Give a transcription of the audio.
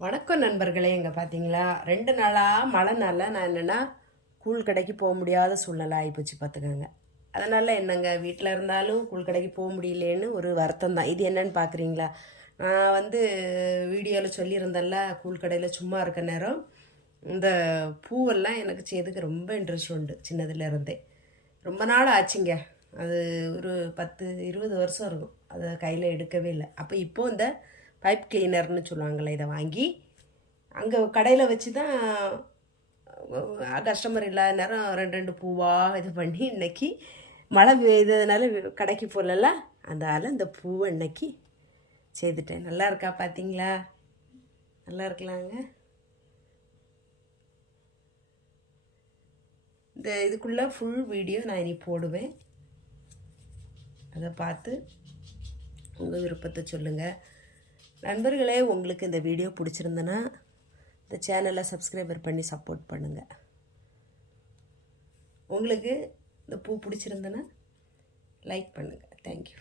வணக்கம் நண்பர்களே. எங்கே பார்த்தீங்களா, 2 நாளாக மழைனால நான் என்னென்னா கூழ் கடைக்கு போக முடியாத சூழ்நிலை ஆகிப்போச்சு பார்த்துக்கோங்க. அதனால் என்னங்க, வீட்டில் இருந்தாலும் கூழ் கடைக்கு போக முடியலேன்னு ஒரு வருத்தம் தான். இது என்னன்னு பார்க்குறீங்களா, நான் வீடியோவில் சொல்லியிருந்தேன்ல, கூழ் கடையில் சும்மா இருக்க நேரம் இந்த பூவெல்லாம் எனக்கு செய்யறதுக்கு ரொம்ப இன்ட்ரெஸ்ட் உண்டு. சின்னதுலேருந்தே ரொம்ப நாள் ஆச்சுங்க. அது ஒரு 10-20 வருஷம் இருக்கும். அதை கையில் எடுக்கவே இல்லை. அப்போ இப்போது இந்த பைப் கிளீனர்னு சொல்லுவாங்கள்ல, இதை வாங்கி அங்கே கடையில் வச்சு தான் கஸ்டமர் இல்லாத நேரம் 2 பூவாக இது பண்ணி இன்றைக்கி மழை பெய்ததுனால கடைக்கு போகல, அதனால் இந்த பூவை இன்னைக்கு செய்துட்டேன். நல்லா இருக்கா பார்த்தீங்களா? நல்லா இருக்கலாங்க. இந்த இதுக்குள்ளே ஃபுல் வீடியோ நான் இனி போடுவேன். அதை பார்த்து உங்கள் விருப்பத்தை சொல்லுங்கள். நண்பர்களே, உங்களுக்கு இந்த வீடியோ பிடிச்சிருந்தனா இந்த சேனலை சப்ஸ்கிரைபர் பண்ணி சப்போர்ட் பண்ணுங்கள். உங்களுக்கு இந்த பூ பிடிச்சிருந்தனா லைக் பண்ணுங்கள். தேங்க்யூ.